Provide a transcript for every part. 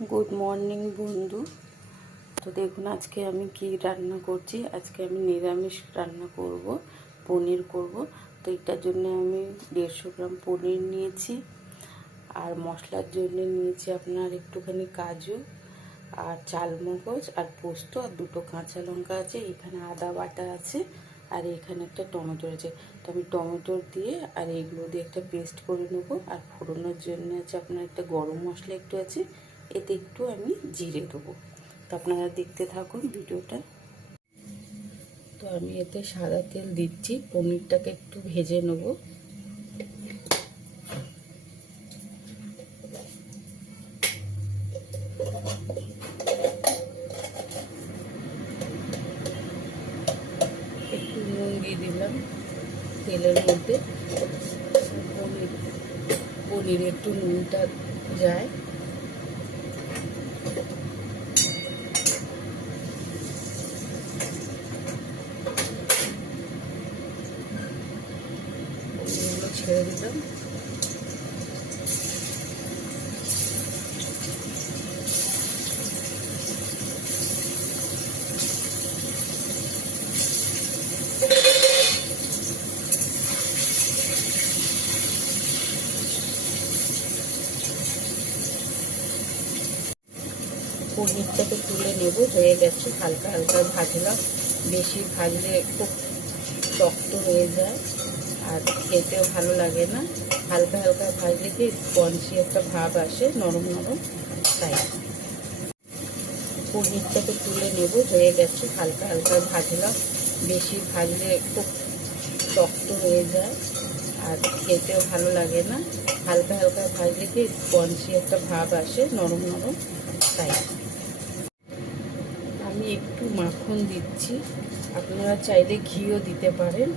Good morning বন্ধু। তো দেখুন আজকে আমি কি রান্না করছি। আজকে আমি নিরামিষ রান্না করব, পনির করব। তো এটার জন্য আমি 150 গ্রাম পনির নিয়েছি, আর মশলার জন্য নিয়েছি আপনার একটুখানি কাজু আর চালমগজ আর পোস্ত আর 2টো কাঁচা লঙ্কা আছে, এখানে আদা বাটা আছে, আর এখানে একটা টমেটো আছে। তো আমি টমেটো দিয়ে আর এইগুলো দিয়ে একটা পেস্ট করে নেব। আর ফোড়নের জন্য আছে আপনার একটা গরম মশলা একটু আছে, এতে একটু আমি জিরে দেবো। তো আপনারা দেখতে থাকুন ভিডিওটা। তো আমি এতে সাদা তেল দিচ্ছি, পনিরটাকে একটু ভেজে নেব। একটু নুন দিয়ে দিলাম তেলের মধ্যে, পনিরে একটু নুনটা যায়। পনিরগুলো ছেড়ে দিলাম। পনিরটাকে তুলে নেব, হয়ে গেছে। হালকা হালকা ভাজলাম, বেশি ভাজলে খুব শক্ত হয়ে যায় আর খেতেও ভালো লাগে না। হালকা হালকা ভাজলে কি স্পঞ্জি একটা ভাব আসে, নরম নরম। তাই পনিরটাকে তুলে নেব, হয়ে গেছে। হালকা হালকা ভাজলাম, বেশি ভাজলে খুব শক্ত হয়ে যায় আর খেতেও ভালো লাগে না। হালকা হালকা ভাজলে কি স্পঞ্জি একটা ভাব আসে, নরম নরম। তাই আমি একটু মাখন দিচ্ছি, আপনারা চাইলে ঘিও দিতে পারেন,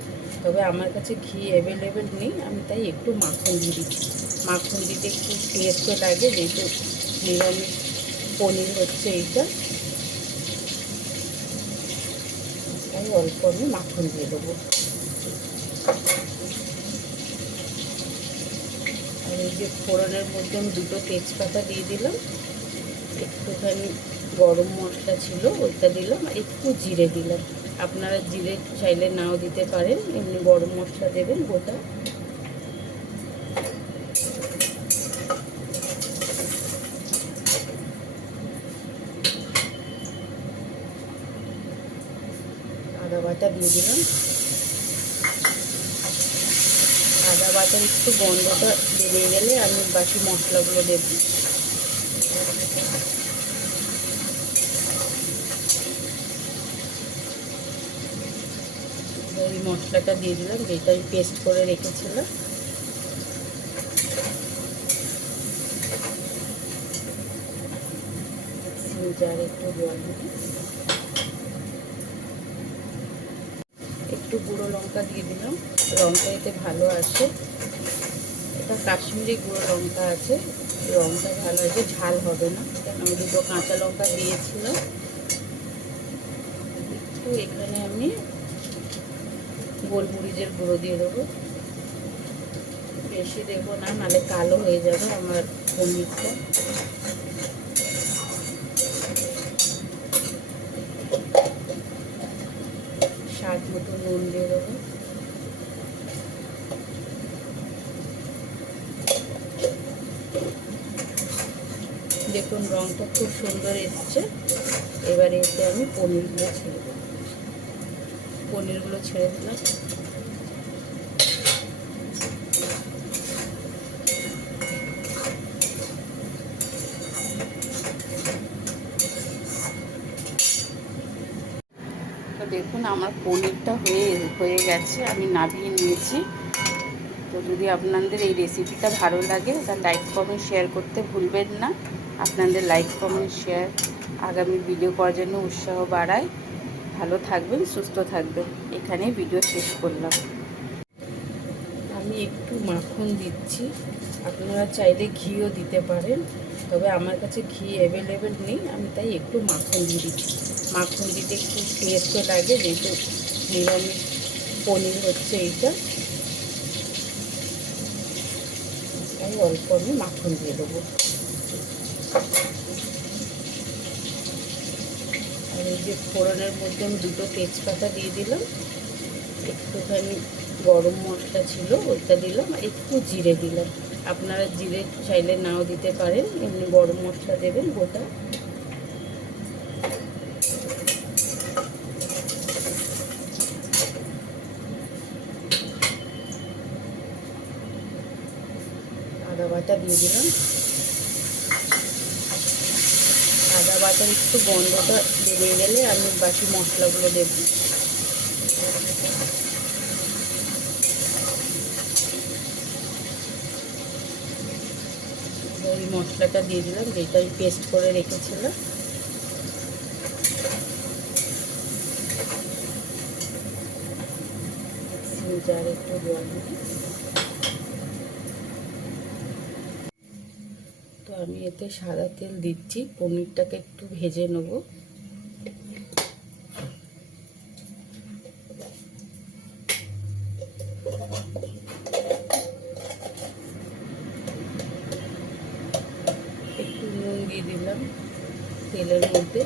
তবে আমার কাছে ঘি অ্যাভেলেবেল নেই, আমি তাই একটু মাখন দিয়ে দিচ্ছি। মাখন দিতে একটু টেস্টও লাগে, যেহেতু নিরামিষ পনির হচ্ছে এইটা, তাই অল্প আমি মাখন দিয়ে দেবো। আর এই যে ফোড়নের মধ্যে আমি 2টো তেজপাতা দিয়ে দিলাম, একটুখানি গরম মশলা ছিল ওইটা দিলাম, আর একটু জিরে দিলাম। আপনারা জিরে চাইলে নাও দিতে পারেন, এমনি গরম মশলা দেবেন গোটা। আদা বাটা দিয়ে দিলাম। আদা বাটার একটু গন্ধটা বেরিয়ে গেলে আমি বাকি মশলাগুলো দেব। এই মশলাটা দিয়ে দিলাম, যেটা আমি পেস্ট করে রেখেছিলাম। জারে একটু জল দিই, একটু গুঁড়ো লঙ্কা দিয়ে দিলাম, রঙটা এতে ভালো আসে। এটা কাশ্মীরি গুঁড়ো লঙ্কা আছে, রঙটা ভালো আছে, ঝাল হবে না, কারণ আমি 2টো কাঁচা লঙ্কা দিয়েছিলাম। একটু এখানে আমি গোলমরিচের গুঁড়ো দিয়ে দেবো, বেশি দেবো না, নাহলে কালো হয়ে যাবে আমার পনিরটা। স্বাদ মতো নুন দিয়ে দেবো। দেখুন রঙটা খুব সুন্দর এসছে। এবারে এতে আমি পনিরগুলো ছেড়ে দেবো, পনিরগুলো ছেড়ে দিলাম। তো দেখুন আমার পনিরটা হয়ে গেছে, আমি নামিয়ে নিয়েছি। তো যদি আপনাদের এই রেসিপিটা ভালো লাগে তাহলে লাইক কমেন্ট শেয়ার করতে ভুলবেন না। আপনাদের লাইক কমেন্ট শেয়ার আগামী ভিডিও করার জন্য উৎসাহ বাড়ায়। ভালো থাকবেন, সুস্থ থাকবেন। এখানেই ভিডিও শেষ করলাম। আমি একটু মাখন দিচ্ছি, আপনারা চাইলে ঘিও দিতে পারেন, তবে আমার কাছে ঘি অ্যাভেলেবেল নেই, আমি তাই একটু মাখন দিয়ে দিচ্ছি। মাখন দিতে একটু টেস্টও লাগে, যেহেতু নিরামিষ পনির হচ্ছে এইটা, তাই অল্প আমি মাখন দিয়ে দেবো। যে ফোড়নের মধ্যে আমি 2টো তেজপাতা দিয়ে দিলাম, একটুখানি গরম মশলা ছিল ওইটা দিলাম, আর একটু জিরে দিলাম। আপনারা জিরে চাইলে নাও দিতে পারেন, এমনি গরম মশলা দেবেন গোটা। আদা বাটা দিয়ে দিলাম। আদা বাটার একটু গন্ধটা বেরিয়ে গেলে আমি বাকি মশলাগুলো দেব। এই মশলাটা দিয়ে দিলাম যেটা আমি পেস্ট করে রেখেছিলাম। আর একটু জল দিই। তো আমি এতে সাদা তেল দিচ্ছি, পনিরটাকে একটু ভেজে নেব। একটু নুন দিয়ে দিলাম তেলের মধ্যে,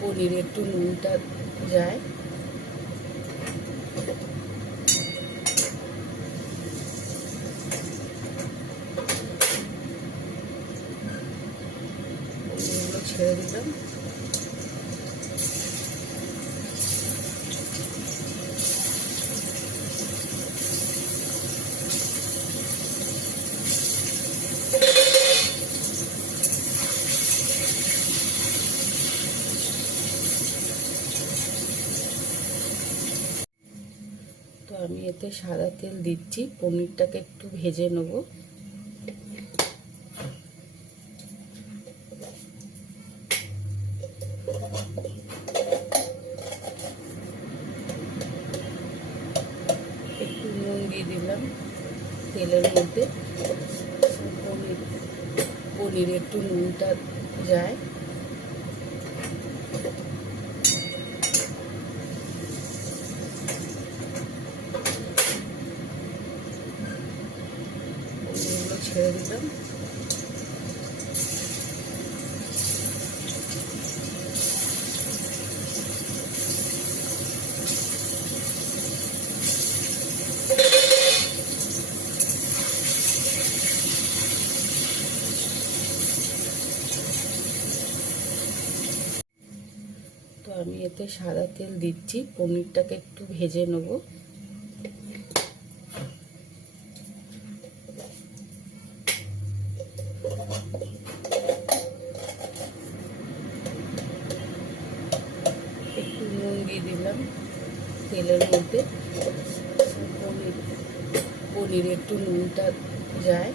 পনিরে একটু নুনটা যায়। এগুলো ছেড়ে দিলাম। তো আমি এতে সাদা তেল দিচ্ছি, পনিরটাকে একটু ভেজে নেব। একটু নুন দিয়ে দিলাম তেলের মধ্যে, পনিরে একটু নুনটা যায়। এগুলো ছেড়ে দিলাম। তো আমি এতে সাদা তেল দিচ্ছি, পনিরটাকে একটু ভেজে নেব। একটু নুন দিয়ে দিলাম তেলের মধ্যে, পনিরে একটু নুনটা যায়।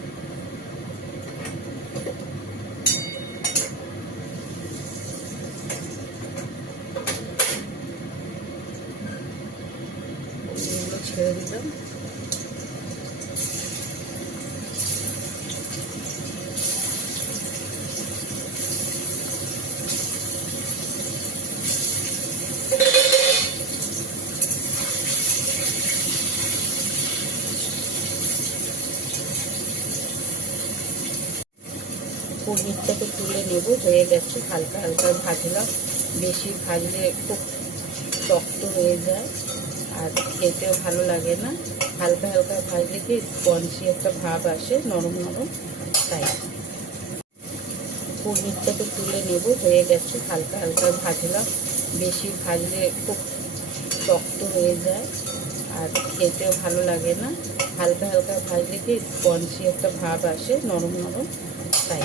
এগুলো ছেড়ে দিলাম। পনিরটাকে তুলে নেব, হয়ে গেছে। হালকা হালকা ভাজলাম, বেশি ভাজলে খুব শক্ত হয়ে যায় আর খেতেও ভালো লাগে না। হালকা হালকা ভাজলে কি স্পঞ্জি একটা ভাব আসে, নরম নরম। তাই পনিরটাকে তুলে নেব, হয়ে গেছে। হালকা হালকা ভাজলাম, বেশি ভাজলে খুব শক্ত হয়ে যায় আর খেতেও ভালো লাগে না। হালকা হালকা ভাজলে কি স্পঞ্জি একটা ভাব আসে, নরম নরম। তাই